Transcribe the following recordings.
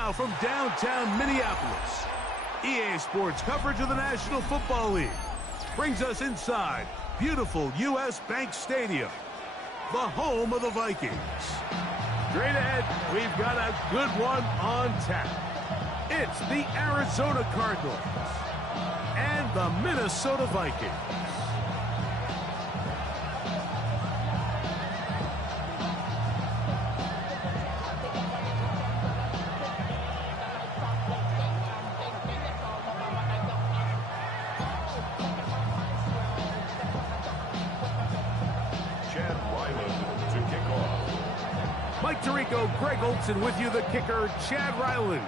now from downtown Minneapolis, EA Sports coverage of the National Football League brings us inside beautiful U.S. Bank Stadium, the home of the Vikings. Straight ahead, we've got a good one on tap. It's the Arizona Cardinals and the Minnesota Vikings. Mike Tirico, Greg Olson with you, the kicker, Chad Ryland.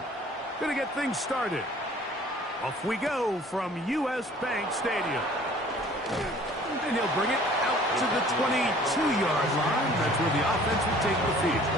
Gonna get things started. Off we go from U.S. Bank Stadium. And he'll bring it out to the 22-yard line. That's where the offense will take the field.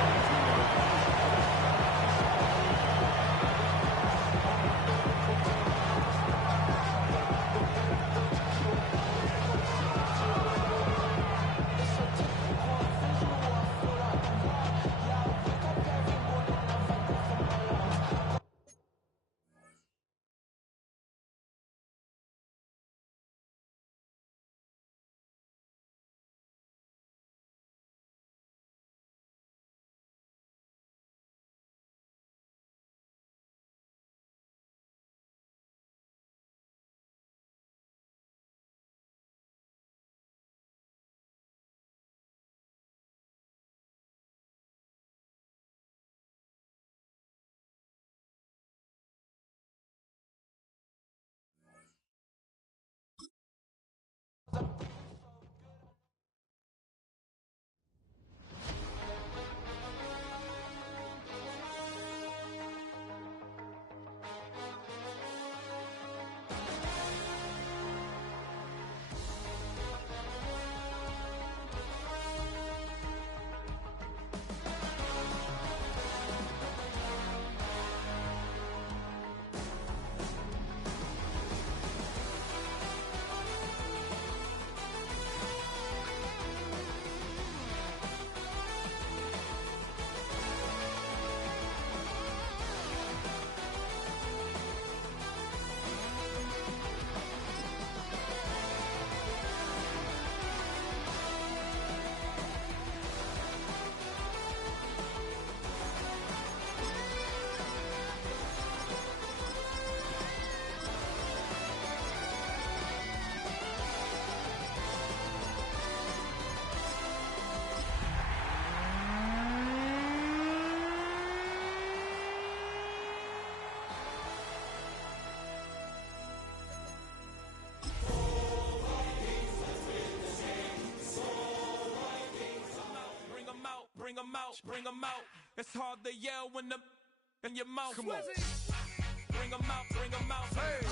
Bring them out. It's hard to yell when the in your mouth. Come on. Bring them out. Hey.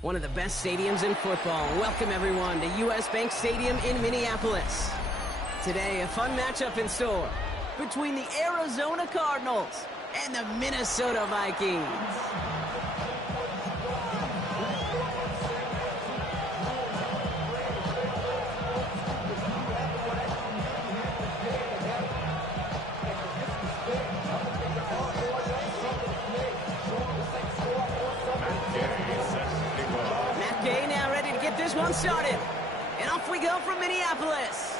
One of the best stadiums in football. Welcome everyone to U.S. Bank Stadium in Minneapolis. Today, a fun matchup in store between the Arizona Cardinals and the Minnesota Vikings. This one started, and off we go from Minneapolis.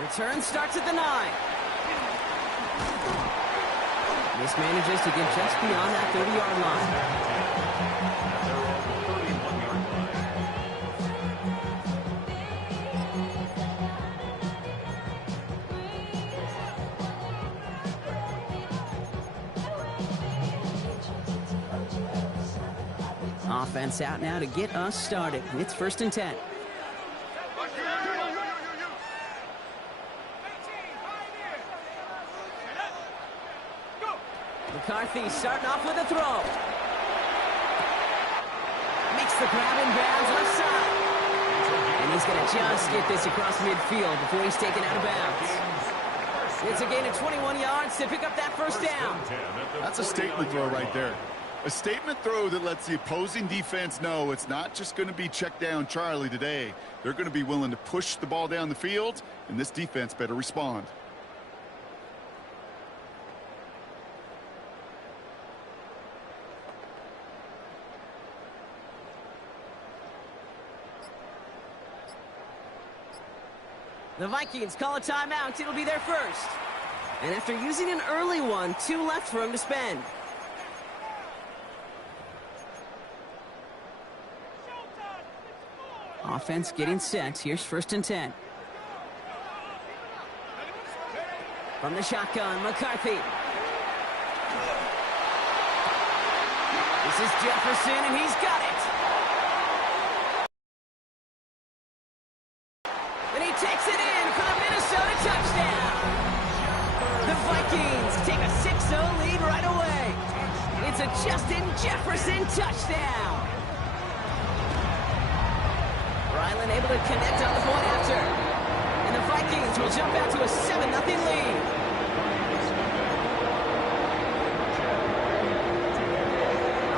Return starts at the 9. This manages to get just beyond that 30-yard line. Offense out now to get us started. It's 1st and 10. McCarthy starting off with a throw. Makes the grab in bounds left side. And he's going to just get this across midfield before he's taken out of bounds. It's a gain of 21 yards to pick up that first down. That's a statement throw right there. A statement throw that lets the opposing defense know it's not just going to be check down Charlie today. They're going to be willing to push the ball down the field, and this defense better respond. The Vikings call a timeout. It'll be their first. And after using an early one, 2 left for him to spend. Offense getting set. Here's 1st and 10. From the shotgun, McCarthy. This is Jefferson, and he's got it. And he takes it in for the Minnesota touchdown. The Vikings take a 6-0 lead right away. It's a Justin Jefferson touchdown. Ryland able to connect on the point after. And the Vikings will jump out to a 7-0 lead.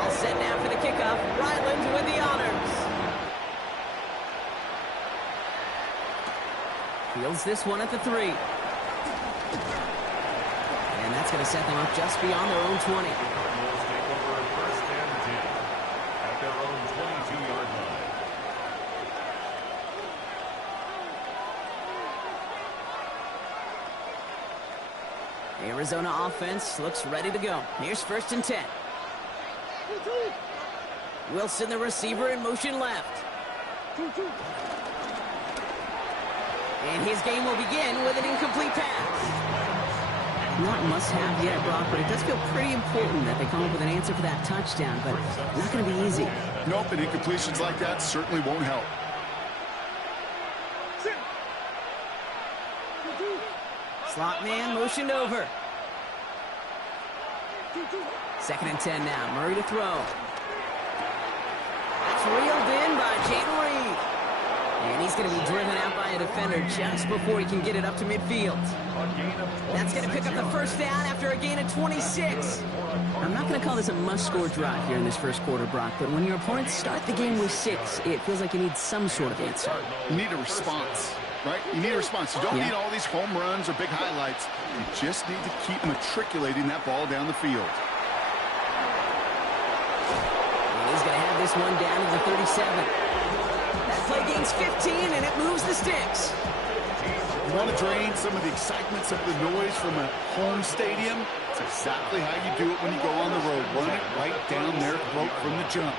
All set now for the kickoff. Ryland with the honors. Fields this one at the 3. And that's going to set them up just beyond their own 20. Arizona offense looks ready to go. Here's 1st and 10. Wilson, the receiver, in motion left. And his game will begin with an incomplete pass. Not must-have yet, Brock, but it does feel pretty important that they come up with an answer for that touchdown, but not going to be easy. Nope, and incompletions like that certainly won't help. Slot man motioned over. 2nd and 10 now. Murray to throw. That's reeled in by Jayden Reed. And he's going to be driven out by a defender just before he can get it up to midfield. That's going to pick up the 1st down after a gain of 26. I'm not going to call this a must-score drive here in this 1st quarter, Brock, but when your opponents start the game with 6, it feels like you need some sort of answer. You need a response. Right? You need a response. You don't need all these home runs or big highlights. You just need to keep matriculating that ball down the field. And he's going to have this one down to the 37. That play gains 15, and it moves the sticks. You want to drain some of the excitement, some of the noise from a home stadium? It's exactly how you do it when you go on the road. Run it right down their throat from the jump.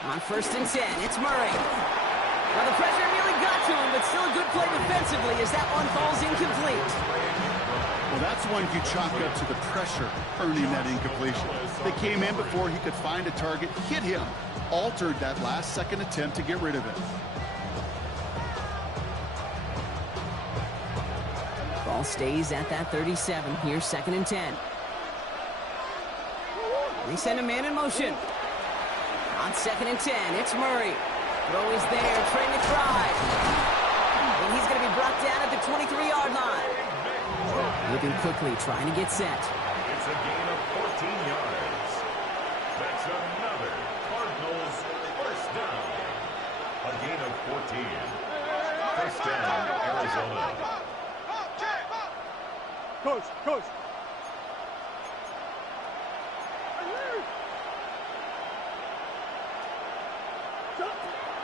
On 1st and 10, it's Murray. Well, the pressure nearly got to him, but still a good play defensively as that one falls incomplete. Well, that's one you chalk up to the pressure earning that incompletion. They came in before he could find a target, hit him, altered that last-second attempt to get rid of it. Ball stays at that 37. Here's 2nd and 10. They send a man in motion. On 2nd and 10, it's Murray. Throw is there, trying to thrive. And he's going to be brought down at the 23-yard line. Moving quickly, trying to get set. It's a gain of 14 yards. That's another Cardinals 1st down. A gain of 14. 1st down, Arizona. Coach.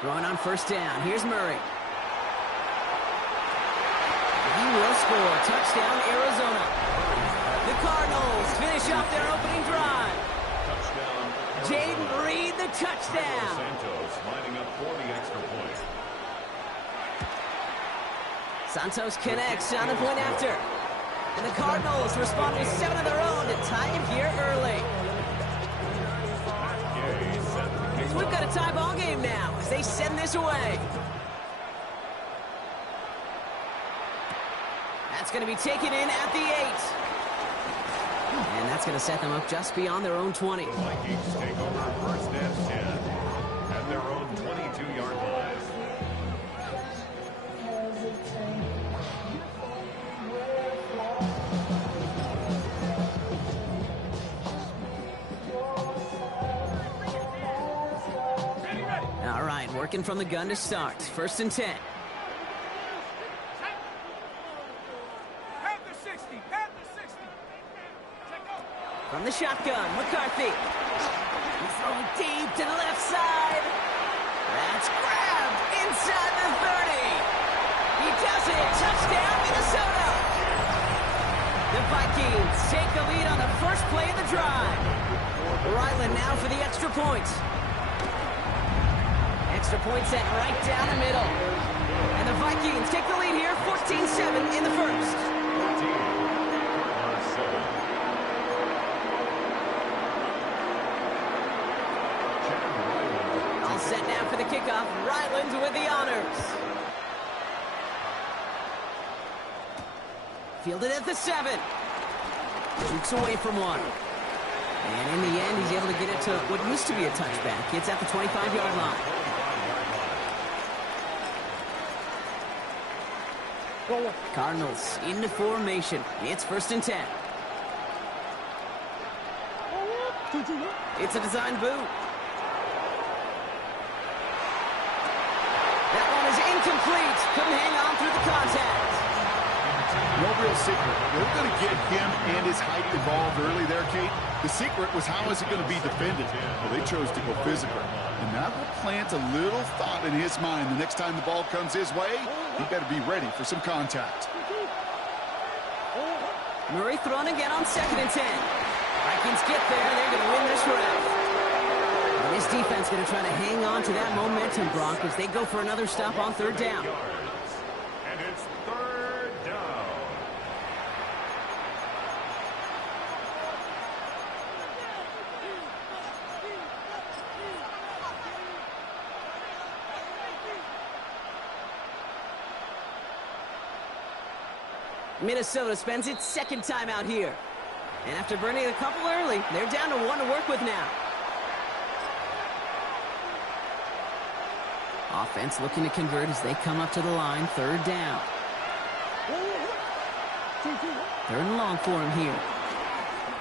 Throwing on 1st down. Here's Murray. He will score. Touchdown, Arizona. The Cardinals finish off their opening drive. Touchdown. Jayden Reed, the touchdown. Santos lining up for the extra point. Santos connects on the point after. And the Cardinals respond with 7 of their own to tie it here early. So we've got a tie ball game now as they send this away. That's going to be taken in at the 8. And that's going to set them up just beyond their own 20. The Vikings take over 1st and 10 at their own 22-yard line. All right, working from the gun to start. 1st and 10. From the shotgun, McCarthy. He's throwing deep to the left side. That's grabbed inside. The Vikings take the lead on the first play of the drive. Ryland now for the extra point. Extra point set right down the middle. And the Vikings take the lead here, 14-7 in the first. All set now for the kickoff. Ryland with the honors. Fielded at the 7. Shoots away from one. And in the end, he's able to get it to what used to be a touchback. It's at the 25-yard line. Cardinals into formation. It's 1st and 10. It's a design boot. That one is incomplete. Couldn't hang on through the contact. No real secret. They were going to get him and his height involved early there, Kate. The secret was how is it going to be defended? Well, they chose to go physical. And that will plant a little thought in his mind. The next time the ball comes his way, he better be ready for some contact. Murray thrown again on 2nd and 10. Vikings get there. They're going to win this round. And this defense going to try to hang on to that momentum, Brock, as they go for another stop on 3rd down. And it's 3rd down. Minnesota spends its 2nd time out here. And after burning a couple early, they're down to 1 to work with now. Offense looking to convert as they come up to the line. 3rd down. 3rd and long for him here.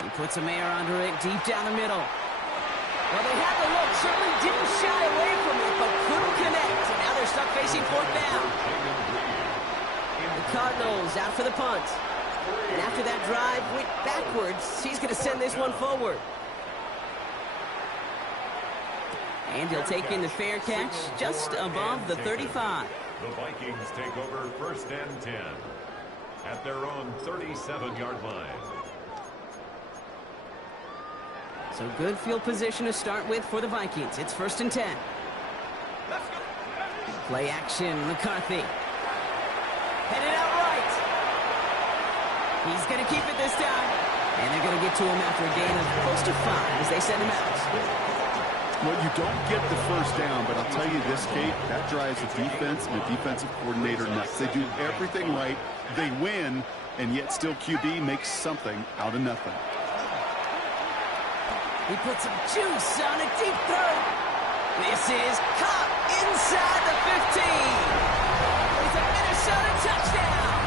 He puts a Mayer under it deep down the middle. Well, they had the look. Certainly didn't shy away from it, but couldn't connect. And now they're stuck facing 4th down. The Cardinals out for the punt. And after that drive went backwards, he's going to send this one forward. And he'll take in the fair catch just above the 35. The Vikings take over 1st and 10 at their own 37-yard line. So good field position to start with for the Vikings. It's 1st and 10. Play action, McCarthy. Headed out right. He's going to keep it this time. And they're going to get to him after a gain of close to 5 as they send him out. Well, you don't get the 1st down, but I'll tell you this, Kate, that drives the defense and the defensive coordinator nuts. They do everything right. They win, and yet still QB makes something out of nothing. He puts some juice on a deep throw. This is caught inside the 15. It's a Minnesota touchdown.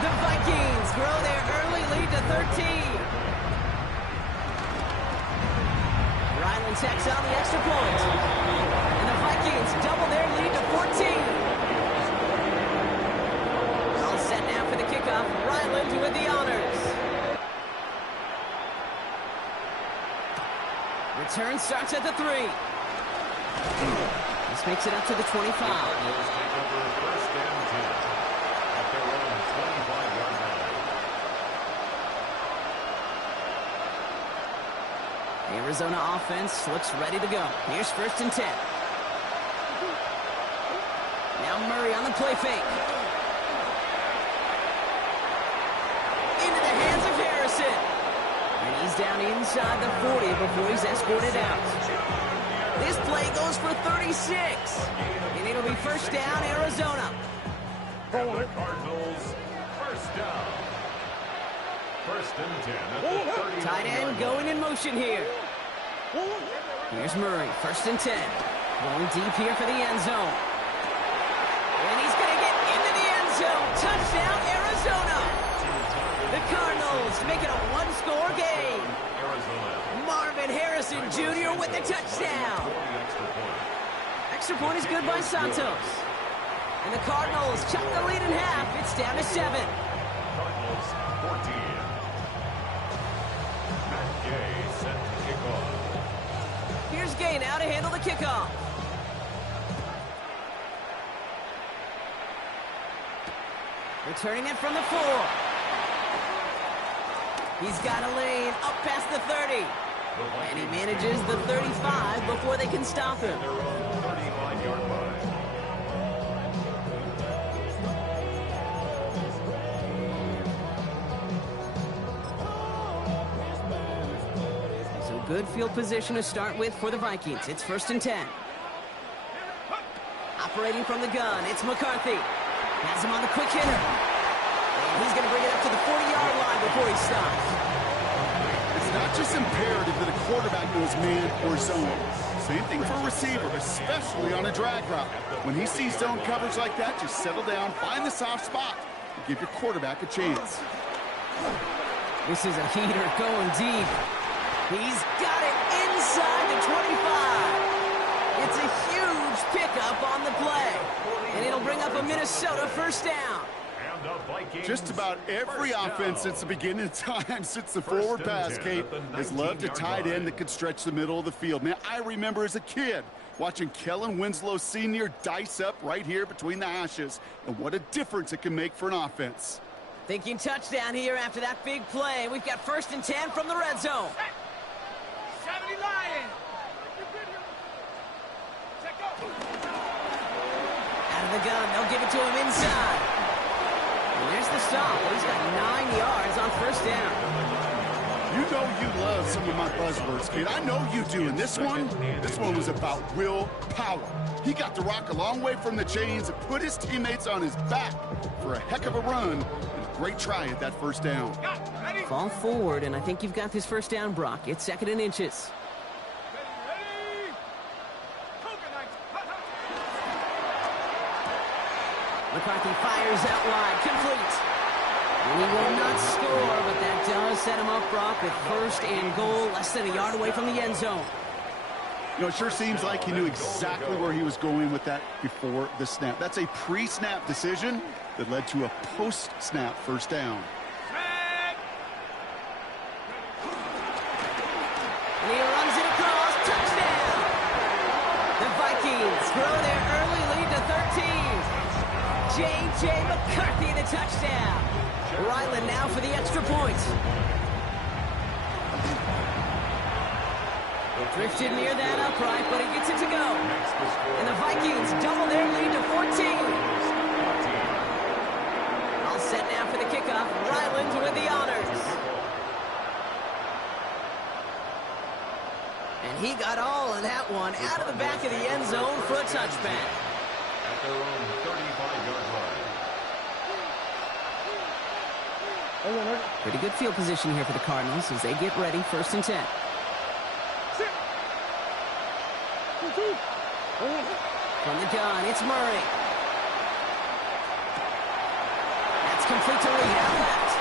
The Vikings grow their early lead to 13. Ryland tacks on the extra point. And the Vikings double their lead to 14. All set now for the kickoff. Ryland with the honors. Return starts at the 3. This makes it up to the 25. Take over 1st and 10 at their own 25-yard line. The Arizona offense looks ready to go. Here's 1st and 10. Now Murray on the play fake. Into the hands of Harrison. And he's down inside the 40 before he's escorted out. This play goes for 36. And it'll be 1st down, Arizona. And the Cardinals, 1st down. 1st and 10 at the 30. Tight end going in motion here. Here's Murray, 1st and 10. Going deep here for the end zone. And he's going to get into the end zone. Touchdown, Arizona. The Cardinals make it a 1-score game. Marvin Harrison Jr. with the touchdown. Extra point is good by Santos. And the Cardinals chop the lead in half. It's down to 7. Cardinals 14. Matt Gay set to kick off. Here's Gay now to handle the kickoff. Returning it from the 4. He's got a lane up past the 30. And he manages the 35 before they can stop him. Their own 35-yard line. So good field position to start with for the Vikings. It's 1st and 10. Operating from the gun, it's McCarthy. Has him on the quick hitter. And he's going to bring it up to the 40-yard line before he stops. It's not just imperative that a quarterback knows man or zone. Same thing for a receiver, especially on a drag route. When he sees zone coverage like that, just settle down, find the soft spot, and give your quarterback a chance. This is a heater going deep. He's got it inside the 25. It's a huge pickup on the play. And it'll bring up a Minnesota first down. Just about every offense since the beginning of time, since the forward pass, Kate, has loved a tight end that could stretch the middle of the field. Man, I remember as a kid watching Kellen Winslow Sr. dice up right here between the hashes. And what a difference it can make for an offense. Thinking touchdown here after that big play. We've got 1st and 10 from the red zone. 70 Lions. Out of the gun, they'll give it to him inside. And there's the stop. He's got 9 yards on 1st down. You know you love some of my buzzwords, kid. I know you do. And this one was about willpower. He got the rock a long way from the chains and put his teammates on his back for a heck of a run and a great try at that 1st down. Fall forward, and I think you've got this 1st down, Brock. It's 2nd and inches. McCarthy fires out wide, complete. And he will not score, but that does set him up, Brock, with 1st and goal, less than a yard away from the end zone. You know, it sure seems like he knew exactly where he was going with that before the snap. That's a pre-snap decision that led to a post-snap 1st down. And he runs it across, touchdown! The Vikings grow their early lead to 13. J.J. McCarthy, the touchdown. Ryland now for the extra point. Drifted near that upright, but he gets it to go. And the Vikings double their lead to 14. All set now for the kickoff. Ryland with the honors. And he got all of that one out of the back of the end zone for a touchback. At their own 35-yard line. Pretty good field position here for the Cardinals as they get ready, 1st and 10. From the gun, it's Murray. That's complete to Reed out left.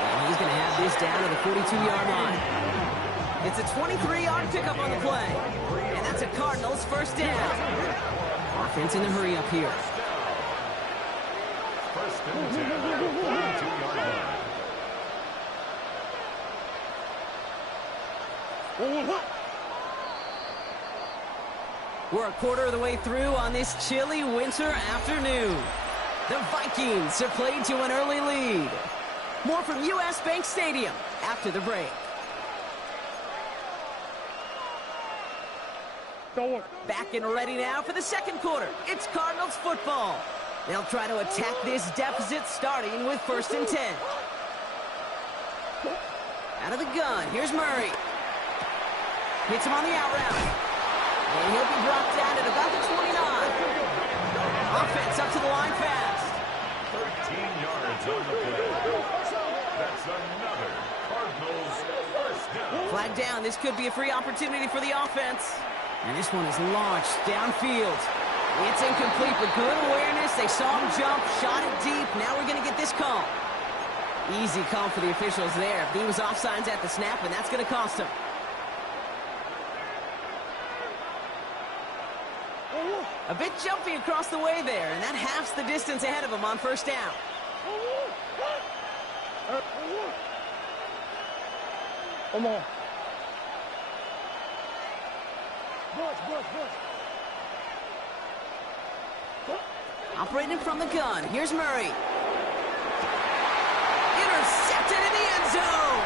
And he's going to have this down to the 42-yard line. It's a 23-yard pickup on the play. And that's a Cardinals 1st down. Offense in a hurry up here. 1st and 10 at the 42-yard line. We're a quarter of the way through on this chilly winter afternoon. The Vikings have played to an early lead. More from U.S. Bank Stadium after the break. Back and ready now for the 2nd quarter. It's Cardinals football. They'll try to attack this deficit starting with 1st and 10. Out of the gun, here's Murray. Hits him on the out route. And he'll be brought down at about the 29. Offense up to the line fast. 13 yards on the play. That's another Cardinals 1st down. Flag down. This could be a free opportunity for the offense. And this one is launched downfield. It's incomplete, but good awareness. They saw him jump, shot it deep. Now we're going to get this call. Easy call for the officials there. He was offsides at the snap, and that's going to cost him. A bit jumpy across the way there, and that halves the distance ahead of him on 1st down. Come on. Operating from the gun. Here's Murray. Intercepted intercepted in the end zone.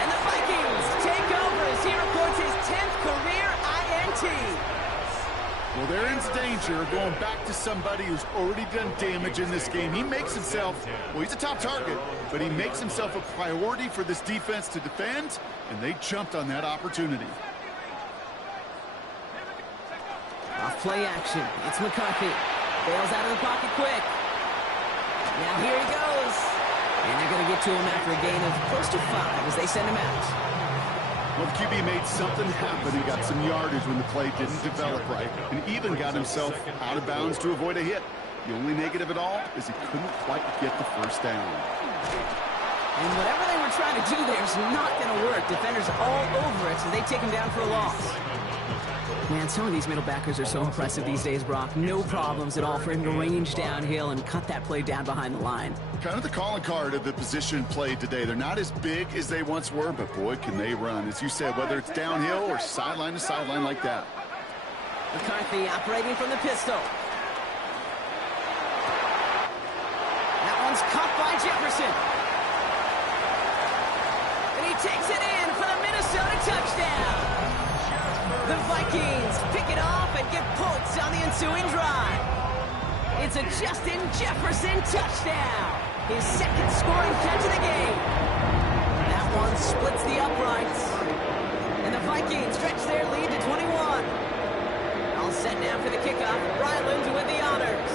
And the Vikings take over as he records his 10th career INT. Well, they're in danger going back to somebody who's already done damage in this game. He makes himself, well, he's a top target, but he makes himself a priority for this defense to defend, and they jumped on that opportunity. Off play action. It's McCarthy. Bails out of the pocket quick. Now here he goes. And they're going to get to him after a gain of close to 5 as they send him out. Well, the QB made something happen. He got some yardage when the play didn't develop right, and even got himself out of bounds to avoid a hit. The only negative at all is he couldn't quite get the first down. And whatever they were trying to do there is not going to work. Defenders all over it, so they take him down for a loss. Man, some of these middle backers are so impressive these days, Brock. No problems at all for him to range downhill and cut that play down behind the line. Kind of the calling card of the position played today. They're not as big as they once were, but boy, can they run. As you said, whether it's downhill or sideline to sideline like that. McCarthy operating from the pistol. That one's caught by Jefferson. And he takes it in for the Minnesota touchdown. The Vikings pick it off and get points on the ensuing drive. It's a Justin Jefferson touchdown. His second scoring catch of the game. That one splits the uprights. And the Vikings stretch their lead to 21. All set now for the kickoff. Ryland with the honors.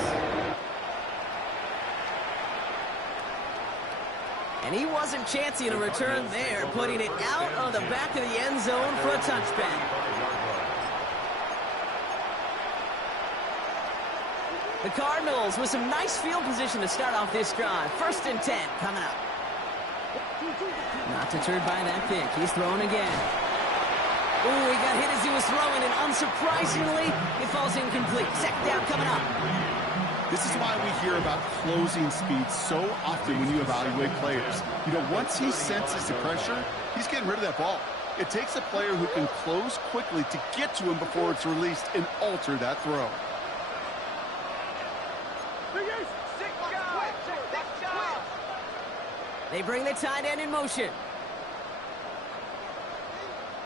And he wasn't chancing a return there, putting it out on the back of the end zone for a touchback. The Cardinals with some nice field position to start off this drive. 1st and 10 coming up. Not deterred by that pick. He's throwing again. Ooh, he got hit as he was throwing, and unsurprisingly, it falls incomplete. 2nd down coming up. This is why we hear about closing speed so often when you evaluate players. You know, once he senses the pressure, he's getting rid of that ball. It takes a player who can close quickly to get to him before it's released and alter that throw. They bring the tight end in motion.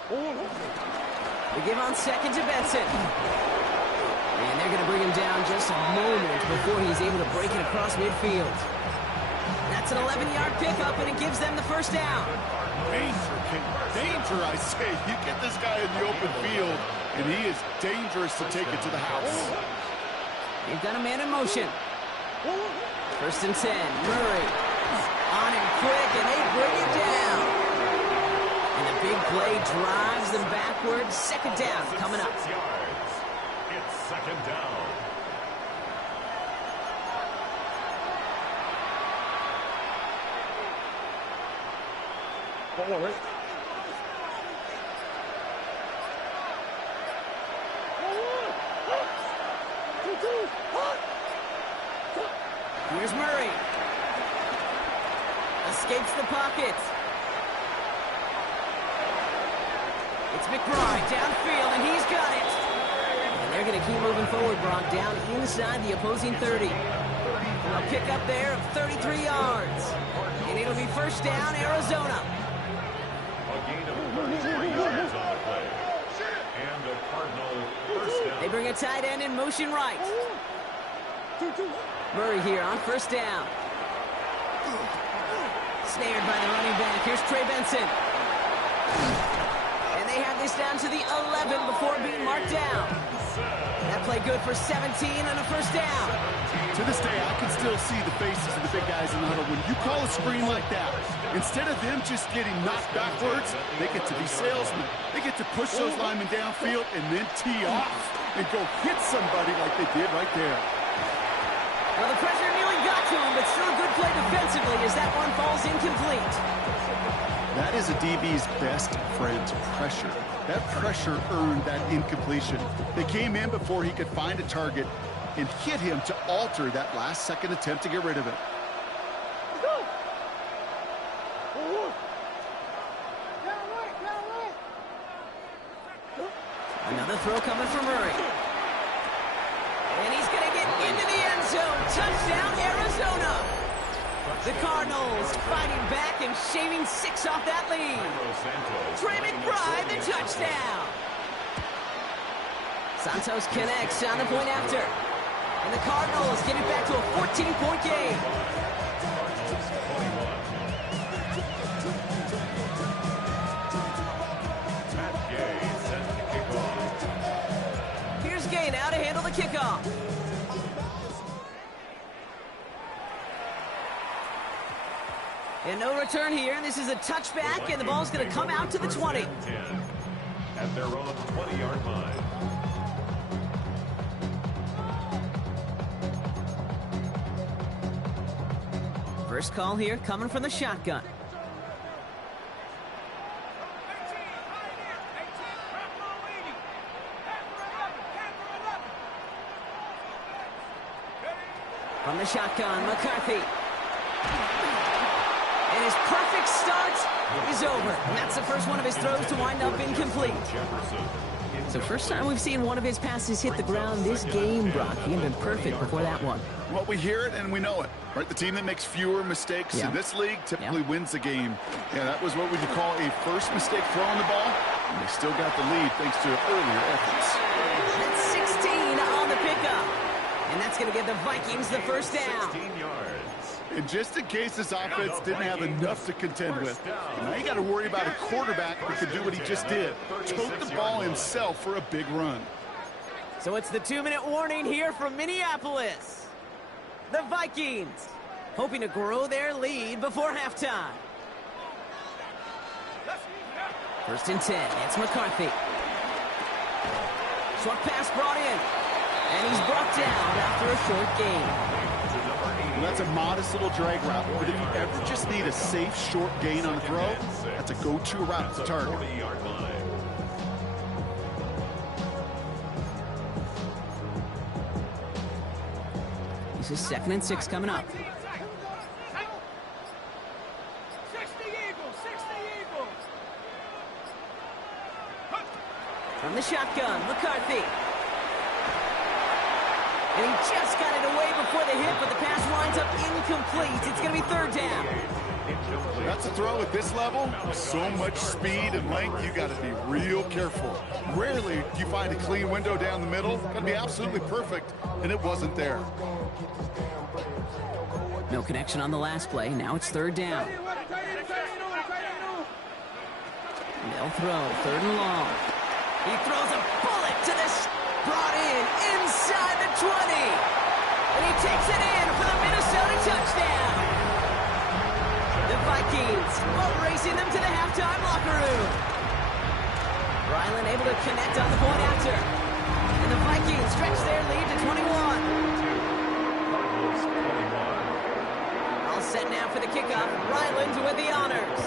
They give on 2nd to Benson. And they're going to bring him down just a moment before he's able to break it across midfield. That's an 11-yard pickup, and it gives them the 1st down. Danger, I say. You get this guy in the open field, and he is dangerous to take it to the house. They've got a man in motion. 1st and 10. Murray on him quick, and they bring him down. And the big play drives them backwards. 2nd down coming up. It's 2nd down. Hold on, Rick. Here's Murray. Escapes the pocket. It's McBride downfield, and he's got it. And they're going to keep moving forward, Brock, down inside the opposing 30. A pickup there of 33 yards. And it'll be 1st down, Arizona. A gain of 33 yards on the play. And a Cardinal 1st down. They bring a tight end in motion right. Murray here on 1st down. Snared by the running back. Here's Trey Benson. And they have this down to the 11 before being marked down. That play good for 17 and a 1st down. To this day, I can still see the faces of the big guys in the huddle. When you call a screen like that, instead of them just getting knocked backwards, they get to be salesmen. They get to push those linemen downfield and then tee off and go hit somebody like they did right there. Well, the pressure nearly got to him, but still a good play defensively as that one falls incomplete. That is a DB's best friend, pressure. That pressure earned that incompletion. They came in before he could find a target and hit him to alter that last-second attempt to get rid of it. Another throw coming from Murray. And he's going to get into the end zone. Touchdown, Arizona. The Cardinals fighting back and shaving 6 off that lead. Trey McBride, the touchdown. Santos connects on the point after. And the Cardinals get it back to a 14-point game. Matt Gay sets the kickoff. Here's Gay now to handle the kickoff. And no return here. This is a touchback, and the ball's going to come out to the 20. 10 at their own 20-yard line. First call here coming from the shotgun. From the shotgun, McCarthy. And his perfect start is over. And that's the first one of his throws to wind up incomplete. So first time we've seen one of his passes hit the ground this game, Brock. He had been perfect before that one. Well, we hear it and we know it, right? The team that makes fewer mistakes in this league typically wins the game. Yeah, that was what we could call a first mistake throwing the ball, and they still got the lead thanks to earlier efforts. That's 16 on the pickup. And that's going to give the Vikings the first down. 16 yards. And just in case this offense didn't have enough to contend with, now you got to worry about a quarterback that could do what he just did. Tote the ball himself for a big run. So it's the 2-minute warning here from Minneapolis. The Vikings hoping to grow their lead before halftime. First and 10, it's McCarthy. Short pass brought in. And he's brought down after a short gain. Well, that's a modest little drag route, but if you ever just need a safe short gain on a throw, that's a go-to route to target. 40-yard line. This is 2nd and 6 coming up. From the shotgun, McCarthy. And he just got it away before the hit, but the pass winds up incomplete. It's going to be 3rd down. That's a throw at this level. So much speed and length, you got to be real careful. Rarely do you find a clean window down the middle. Got to be absolutely perfect, and it wasn't there. No connection on the last play. Now it's 3rd down. They'll throw 3rd and long. He throws a bullet to this. Brought in inside the 20. And he takes it in for the Minnesota touchdown. The Vikings boat racing them to the halftime locker room. Ryland able to connect on the point after. And the Vikings stretch their lead to 21. All set now for the kickoff. Ryland with the honors.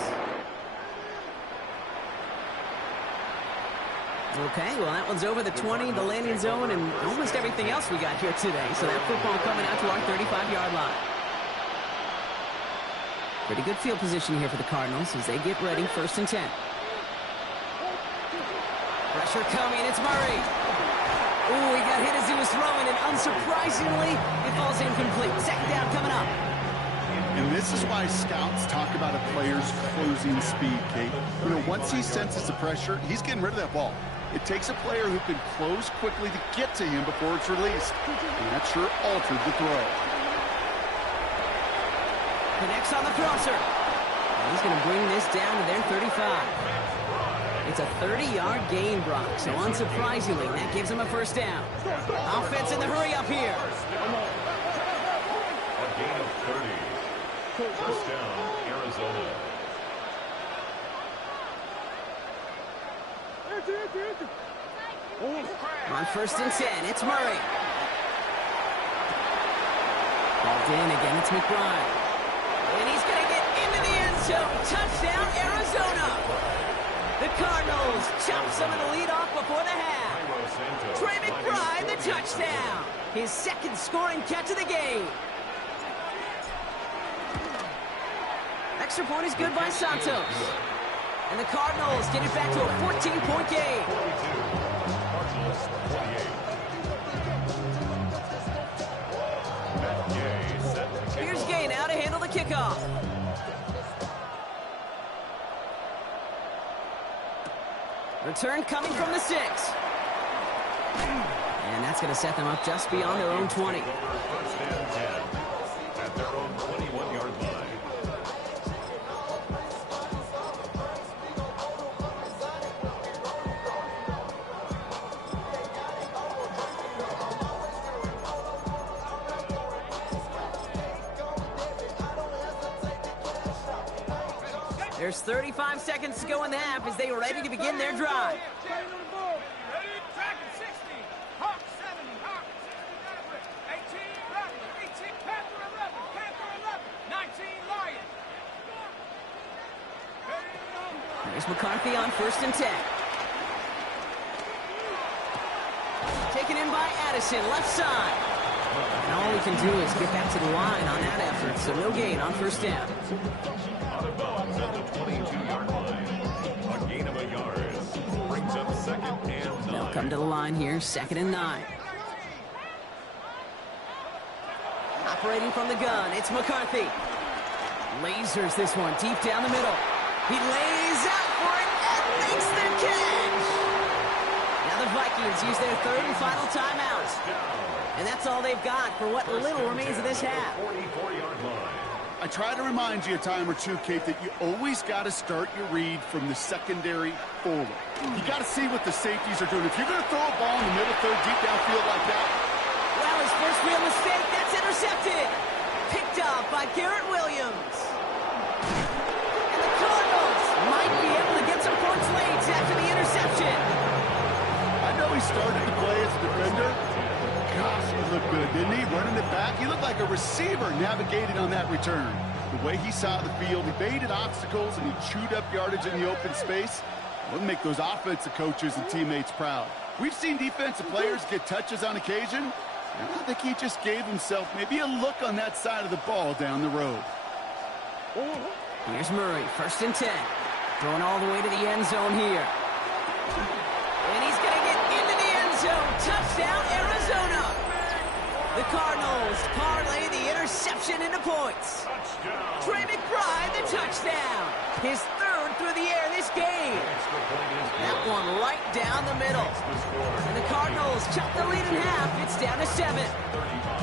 Okay, well, that one's over the 20, the landing zone, and almost everything else we got here today. So that football coming out to our 35-yard line. Pretty good field position here for the Cardinals as they get ready, 1st and 10. Pressure coming, it's Murray. Ooh, he got hit as he was throwing, and unsurprisingly, it falls incomplete. 2nd down coming up. And this is why scouts talk about a player's closing speed, Kate. You know, once he senses the pressure, he's getting rid of that ball. It takes a player who can close quickly to get to him before it's released. And that sure altered the throw. Connects on the crosser. And he's going to bring this down to their 35. It's a 30-yard gain, Brock. So unsurprisingly, that gives him a 1st down. Offense in the hurry up here. A gain of 30. 1st down, Arizona. On 1st and 10, it's Murray. Balled in again, it's McBride. And he's going to get into the end zone. Touchdown, Arizona. The Cardinals chop some of the lead off before the half. Trey McBride, the touchdown. His 2nd scoring catch of the game. Extra point is good by Santos. And the Cardinals get it back to a 14-point game. 42. Cardinals 28. Matt Gay set the Here's kickoff. Gay now to handle the kickoff. kickoff. Return coming from the 6. And that's going to set them up just beyond their own 20. First and 10 at their own 21-yard line. There's 35 seconds to go in the half as they are ready to begin their drive. There's McCarthy on 1st and 10. Taken in by Addison, left side. And all we can do is get back to the line on that effort, so no gain on 1st down. Out of bounds at the 22-yard line. A gain of a yard. Brings up 2nd and 9. They'll come to the line here, 2nd and 9. Operating from the gun, it's McCarthy. Lasers this one deep down the middle. He lays out for it and makes the catch. Now the Vikings use their 3rd and final timeout. And that's all they've got for what little remains of this half. 44-yard line. I try to remind you a time or two, Kate, that you always got to start your read from the secondary forward. You got to see what the safeties are doing. If you're going to throw a ball in the middle third, deep downfield like that. Well, his first real mistake, that's intercepted. Picked up by Garrett Williams. And the Cardinals might be able to get some points late after the interception. I know he started to play as a defender. Gosh, he looked good, didn't he? Running it back. He looked like a receiver navigating on that return. The way he saw the field, he baited obstacles, and he chewed up yardage in the open space. Wouldn't make those offensive coaches and teammates proud. We've seen defensive players get touches on occasion. I think he just gave himself maybe a look on that side of the ball down the road. Here's Murray, 1st and 10. Throwing all the way to the end zone here. And he's going to get into the end zone. Touchdown, Arizona. The Cardinals parlay the interception into points. Touchdown. Trey McBride, the touchdown. His 3rd through the air this game. That one right down the middle. And the Cardinals chop the lead in half. It's down to 7. 35.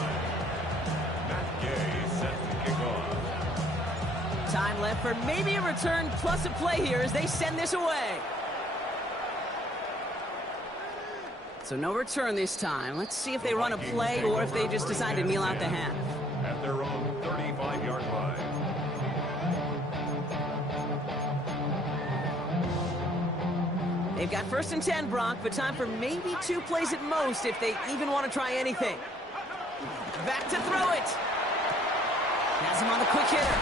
Matt Gay set to kick off. Time left for maybe a return plus a play here as they send this away. So no return this time. Let's see if they run a play or if they just decide to kneel out the half. At their own 35-yard line. They've got 1st and 10, Brock, but time for maybe 2 plays at most if they even want to try anything. Back to throw it. Has him on the quick hitter.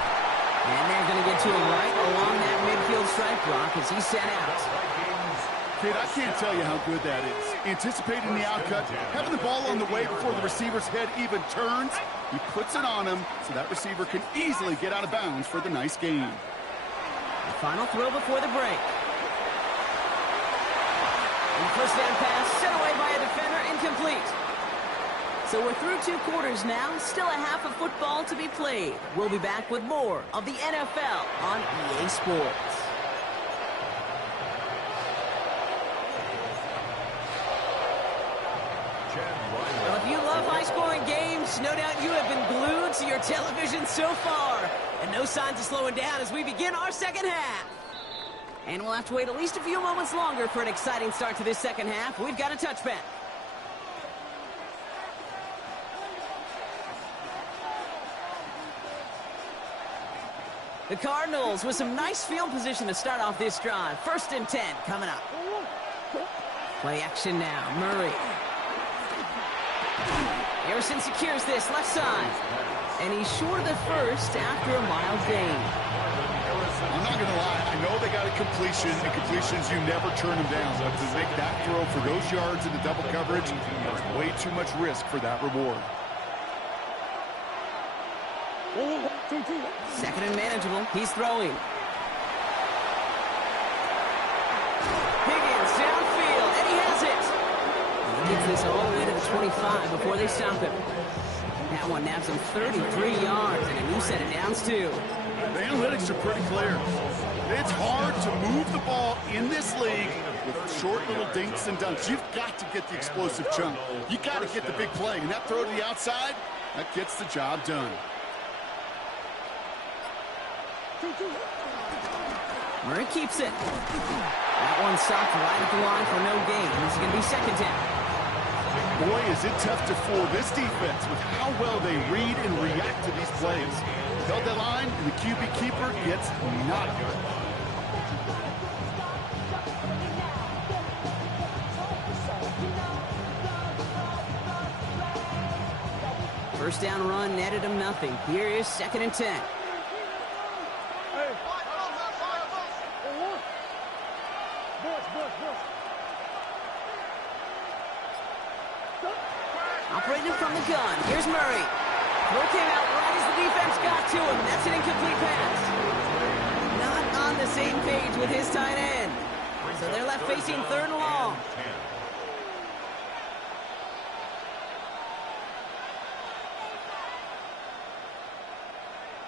And they're going to get to him right along that midfield stripe, Brock, as he's sent out. Kid, I can't tell you how good that is. Anticipating the outcut, having the ball on the way before the receiver's head even turns, he puts it on him so that receiver can easily get out of bounds for the nice gain. The final throw before the break. And the first down pass sent away by a defender, incomplete. So we're through 2 quarters now, still a half of football to be played. We'll be back with more of the NFL on EA Sports. Well, if you love high-scoring games, no doubt you have been glued to your television so far. And no signs of slowing down as we begin our second half. And we'll have to wait at least a few moments longer for an exciting start to this second half. We've got a touchback. The Cardinals with some nice field position to start off this drive. 1st and 10 coming up. Play action now. Murray. Harrison secures this left side. And he's short of the first after a mild gain. I'm not going to lie. I know they got a completion, and completions, you never turn them down. But to make that throw for those yards in the double coverage, that's way too much risk for that reward. 2nd and manageable. He's throwing. Higgins downfield, and he has it. And he gets this all the way to the 25 before they stop him. That one nabs him 33 yards and a new set of downs, too. The analytics are pretty clear. It's hard to move the ball in this league with short little dinks and dunks. You've got to get the explosive chunk. You got to get the big play. And that throw to the outside, that gets the job done. Murray keeps it. That one stopped right at the line for no gain. This is going to be second down. Boy, is it tough to fool this defense with how well they read and react to these plays. Held that line, and the QB keeper gets knocked. First down run netted him nothing. Here is 2nd and 10. Operating from the gun. Here's Murray. Throw came out right as the defense got to him. That's an incomplete pass. Not on the same page with his tight end. So they're left facing 3rd and long.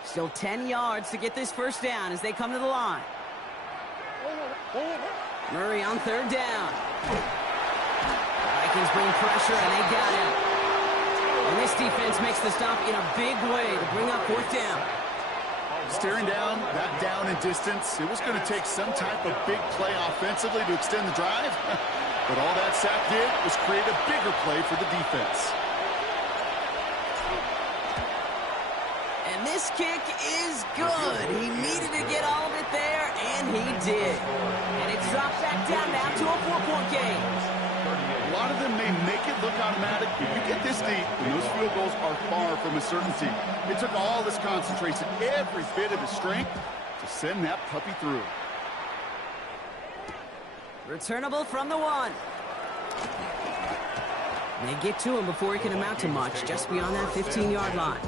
Still 10 yards to get this first down as they come to the line. Murray on 3rd down. Vikings bring pressure, and they got him. And this defense makes the stop in a big way to bring up 4th down. Staring down, that down in distance, it was going to take some type of big play offensively to extend the drive. But all that sack did was create a bigger play for the defense. And this kick is good. He needed to get all of it there, and he did. And it's dropped back down now to a 4-point game. A lot of them may make it look automatic, but you get this deep, and those field goals are far from a certainty. It took all this concentration, every bit of his strength, to send that puppy through. Returnable from the 1. They get to him before he can amount to much, just beyond that 15-yard line.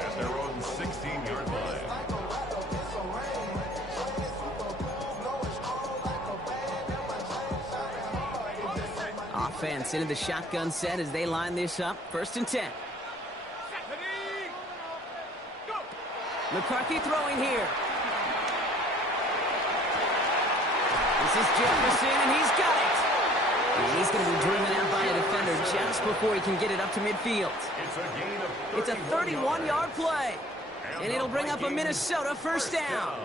At their own 16-yard line. Offense into the shotgun set as they line this up. 1st and 10. McCarthy throwing here. This is Jefferson, and he's got it. And he's going to be driven out by a defender just before he can get it up to midfield. It's a 31-yard play, and it'll bring up a Minnesota first down.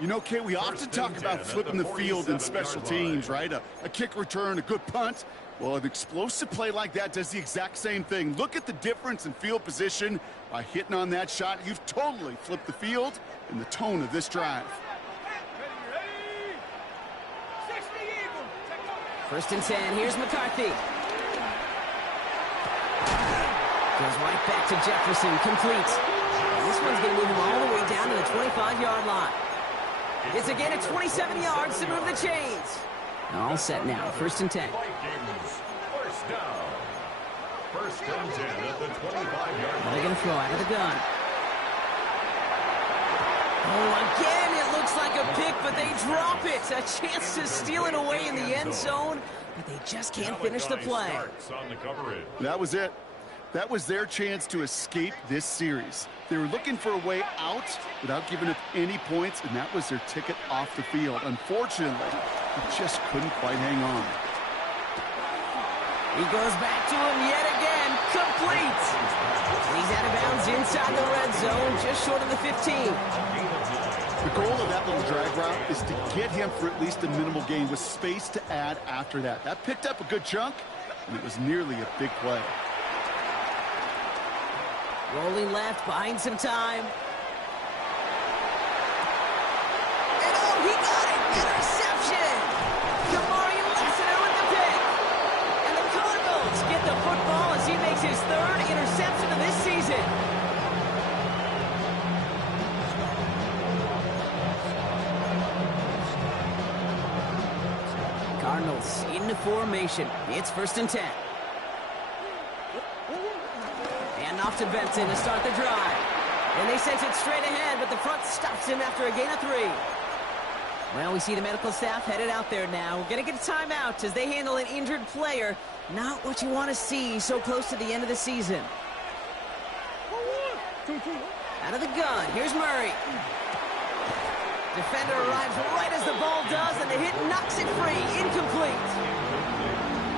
You know, Kate, we often talk about flipping the field in special teams, right? A kick return, a good punt. Well, an explosive play like that does the exact same thing. Look at the difference in field position. By hitting on that shot, you've totally flipped the field and the tone of this drive. 1st and 10. Here's McCarthy. Goes right back to Jefferson. Complete. And this one's going to move him all the way down to the 25-yard line. It's again at 27 yards to move the chains. All set now. 1st and 10. First down. 1st and 10 at the 25-yard line. They're going to throw out of the gun. Oh, again, it looks like a pick, but they drop it. A chance to steal it away in the end zone, but they just can't finish the play. That was it. That was their chance to escape this series. They were looking for a way out without giving up any points, and that was their ticket off the field. Unfortunately, they just couldn't quite hang on. He goes back to him yet again. Complete. He's out of bounds inside the red zone, just short of the 15. The goal of that little drag route is to get him for at least a minimal gain with space to add after that. That picked up a good chunk, and it was nearly a big play. Rolling left, buying some time. And oh, he got it! Interception! Kamari Lassiter with the pick. And the Cardinals get the football as he makes his 3rd interception of this season. Cardinals into formation. It's 1st and 10. And off to Benson to start the drive. And they sent it straight ahead, but the front stops him after a gain of 3. Well, we see the medical staff headed out there now. We're going to get a timeout as they handle an injured player. Not what you want to see so close to the end of the season. Out of the gun, here's Murray. Defender arrives right as the ball does, and the hit knocks it free. Incomplete.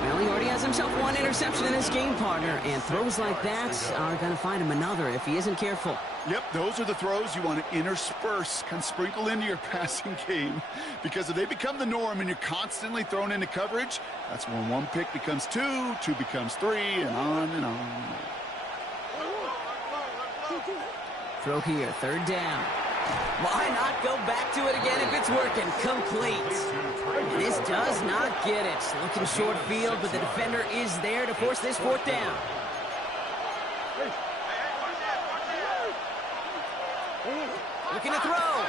Well, he already has himself one interception in this game, partner, and throws like that are going to find him another if he isn't careful. Yep, those are the throws you want to intersperse, kind of sprinkle into your passing game, because if they become the norm and you're constantly thrown into coverage, that's when one pick becomes two, two becomes three, and on and on and on. Throw here, third down. Why not go back to it again if it's working? Complete. And this does not get it. Looking short field, but the defender is there to force this fourth down. Looking to throw.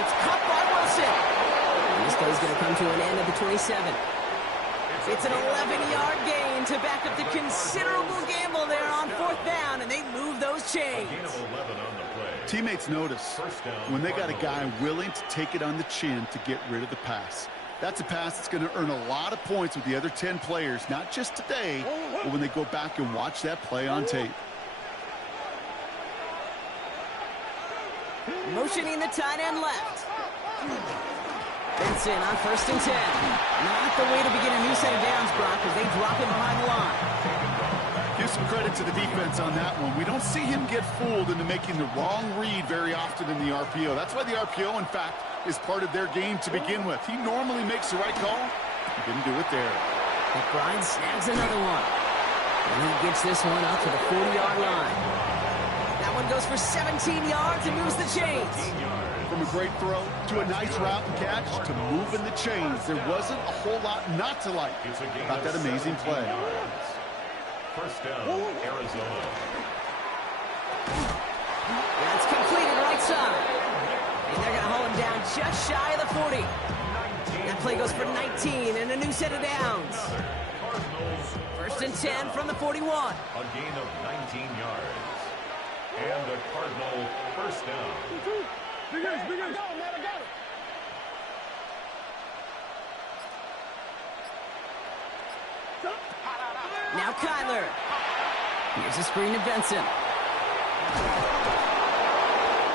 It's caught by Wilson. And this play's going to come to an end at the 27. It's an 11-yard gain to back up the considerable gamble there on fourth down, and they move those chains. Teammates notice when they got a guy willing to take it on the chin to get rid of the pass. That's a pass that's going to earn a lot of points with the other 10 players, not just today, but when they go back and watch that play on tape. Motioning the tight end left. Benson on 1st and 10. Not the way to begin a new set of downs, Brock, as they drop him behind the line. Give some credit to the defense on that one. We don't see him get fooled into making the wrong read very often in the RPO. That's why the RPO, in fact, is part of their game to begin with. He normally makes the right call. He didn't do it there. McBride snags another one. And he gets this one up to the 40-yard line. That one goes for 17 yards and moves the chains. From a great throw to a nice route and catch to moving the chains. There wasn't a whole lot not to like about that amazing play. First down, Arizona. That's completed right side. And they're going to hold him down just shy of the 40. That play goes for 19 and a new set of downs. 1st and 10 from the 41. A gain of 19 yards. And a Cardinal first down. Big ace, big ace. I got him, man, I got him. Now Kyler. Here's a screen to Benson.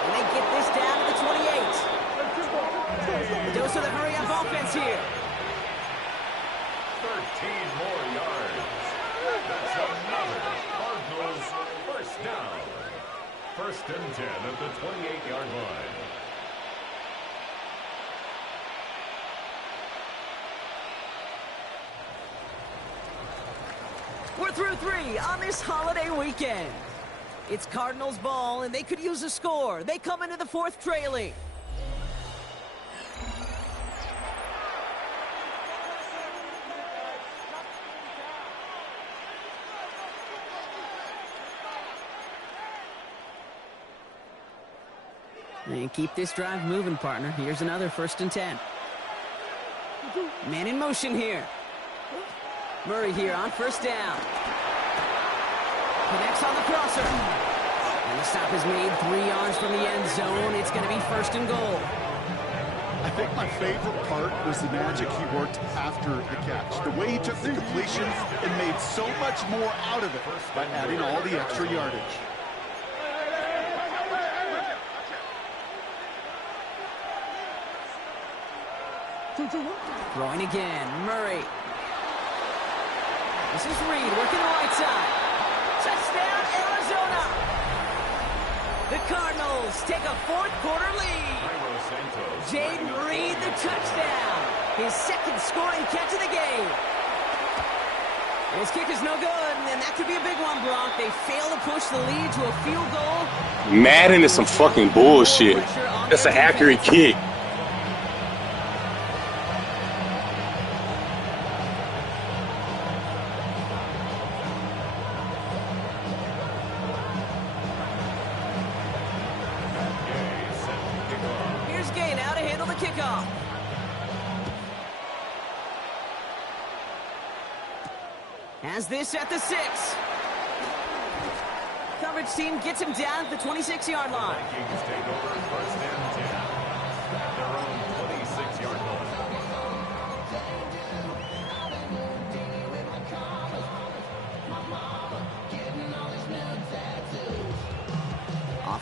And they get this down to the 28. Dose of the hurry-up offense here. 13 more yards. That's another Cardinals first down. 1st and 10 at the 28-yard line. We're through 3 on this holiday weekend. It's Cardinals ball, and they could use a score. They come into the 4th trailing. And keep this drive moving, partner. Here's another 1st and 10. Man in motion here. Murray here on 1st down. Connects on the crosser. And the stop is made 3 yards from the end zone. It's going to be 1st and goal. I think my favorite part was the magic he worked after the catch. The way he took the completion and made so much more out of it by adding all the extra yardage. Throwing again, Murray. This is Reed working the right side. Touchdown, Arizona! The Cardinals take a 4th quarter lead. Jaden Reed, the touchdown. His 2nd scoring catch of the game. His kick is no good, and that could be a big one, Brock. They fail to push the lead to a field goal. Madden is some fucking bullshit. That's an accurate kick. Has this at the 6. Coverage team gets him down at the 26-yard line. Vikings take over 1st and 10 at their own 26-yard line.